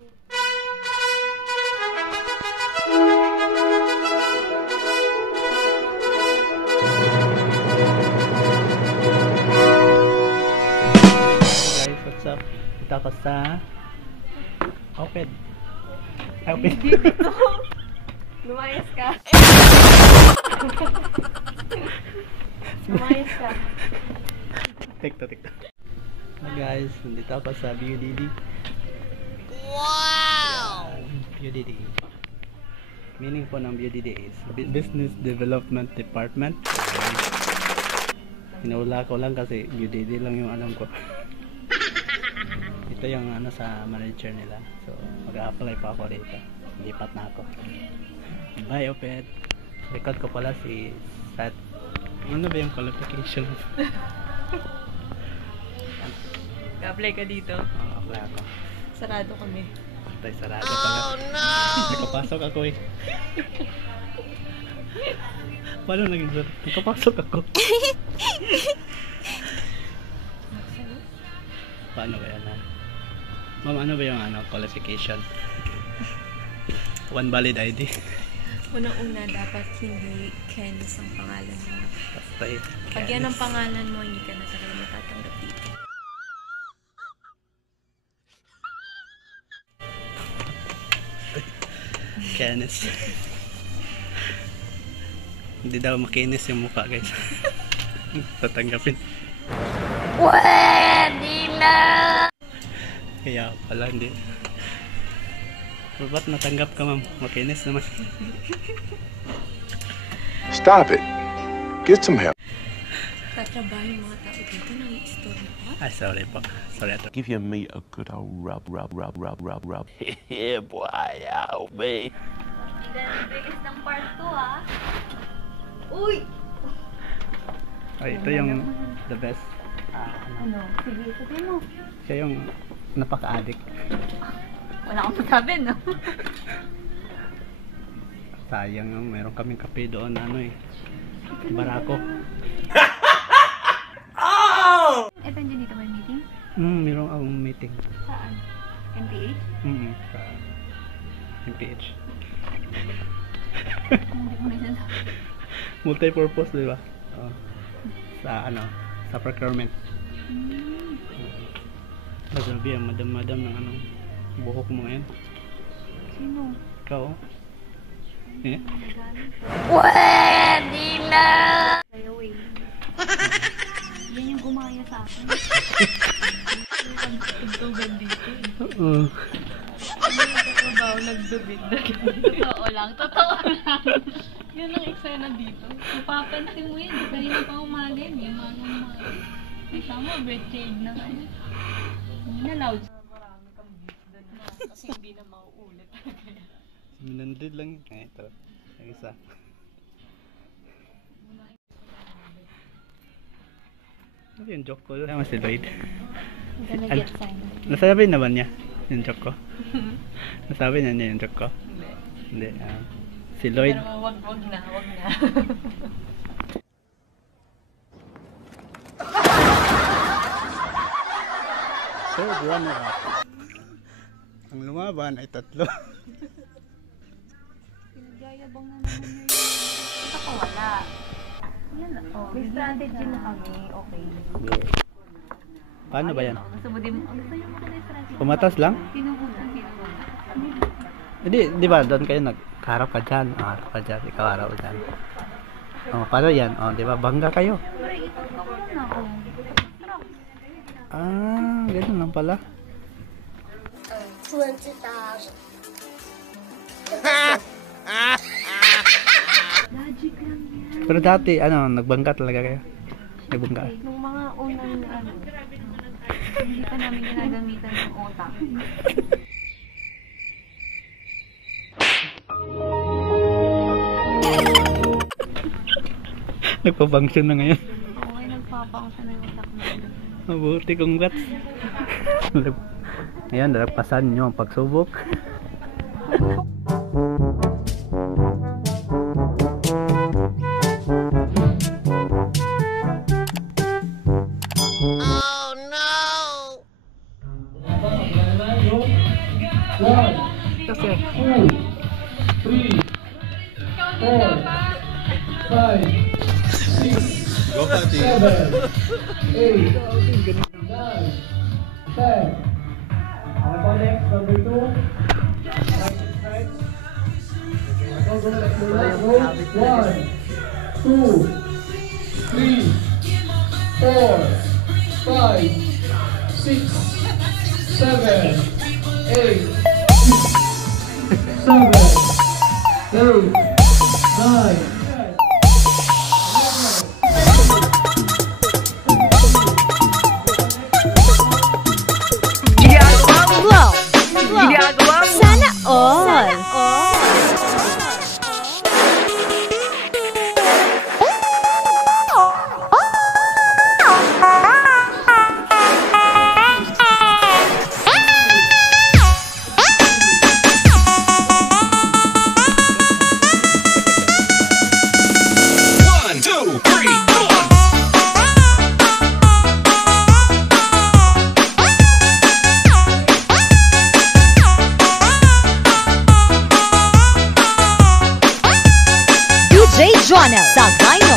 What's up? Kita ko sa Oped. Dito. Lumayas ka. Lumayas ka. Tiktok. Hi guys, nandito ako sa BUDD. Wow! BUDD. Meaning po ng BUDD is Business Development Department. Hinaula ko lang kasi BUDD lang yung alam ko. Ito yung ano sa manager nila. So mag-a-apply pa ako dito. Lipat na ako. Bye Oped. Record ko pala si Sat. Ano ba yung qualification? Ka-apply ka dito. Apply ako. Sarado kami. Tay sarado pala. Oh no! Nakapasok ako eh. Paano naging sir? Nakapasok ako. Paano ba yan? Ma'am, ano ba yung qualification? One valid ID. Unang-una, dapat hindi Kenneth ang pangalan mo. Basta eh. Pag yan ang pangalan mo, hindi ka na talaga matatanggap dito. Kenneth. Hindi daw makinis yung mukha guys. Tatanggapin. Pwede na! Kaya pala hindi. Pero ba't natanggap ka ma'am? Makinis naman. Stop it. Get some help. Tatrabaho yung mga tao dito ng store mo. Ay, sorry po. Sorry ato. Give your meat a good old rub. Yeah, boy. Ow, babe. Hindi ka na bilis ng part 2 ah. Uy! Ay, ito yung the best. Ano? Sige, sabihin mo. Siya yung napaka-addict. Wala akong masabi, no? Sayang nga, meron kaming kape doon na Barako. Ito dyan dito may meeting? Meron akong meeting. Saan? MPH? Sa MPH. Hindi ko na Multi-purpose, di ba? Sa sa procurement. Grabe ang madam-madam ng buhok mo ngayon. Sino? Ikaw? Eh? Pwede na! Kayo eh. Yan yung gumaya sa akin. Tugtugan dito eh. Oo. Ano yung katrabaho nagdubid? Totoo lang. Yun ang eksena dito. Mapapansin mo yun. Dahil na pa umalim. Yung mga umalim. May sama, birthday na ngayon. Hindi na loud. Marami kang beef doon na. Kasi hindi na mauulit. Minandid lang yun. Ito. Yung isa. Ano yung joke ko? Tama si Lloyd. Gonna get signed. Nasabi na ba niya yung joke ko? Nasabi niya yung joke ko? Hindi. Hindi. Si Lloyd. Pero wag na. Third runner-up. Ang lumaban ay 3. Pinagyayabang na naman niya yun. Ako wala. Yan na. Oh, may strategy na kami. Okay. Paano ba yan? Gusto mo din. Gusto niyo makita yung strategy. Pumatas lang? Pinuhunan. Hindi, di ba doon kayo nagharap ka dyan? Harap ka dyan. Ikaw harap dyan. Paano yan? Di ba? Bangga kayo. Pero ito ko na ako. Ganun lang pala. 20,000. Logic lang yan. Pero dati, nagbangga talaga kayo? Nagbangga? Nung mga unang hindi pa namin ginagamitan ng otak. Nagpabanksyon na ngayon. Okay, nagpapangsa na yung otak namin. Mabuti kong bats. Ngayon, nalagpasan nyo ang pagsubok. Oh no! Kasi, 3, 4, 5, 6, Go, Pati. 7, 8, 9, 10. Ako pa next, number 2. Right is right. Go, go, let's go, let's go. 1, 2, 3, 4, 5, 6, 7, 8, 7, 8, 9, Sana all. DJ Jonel sa Grind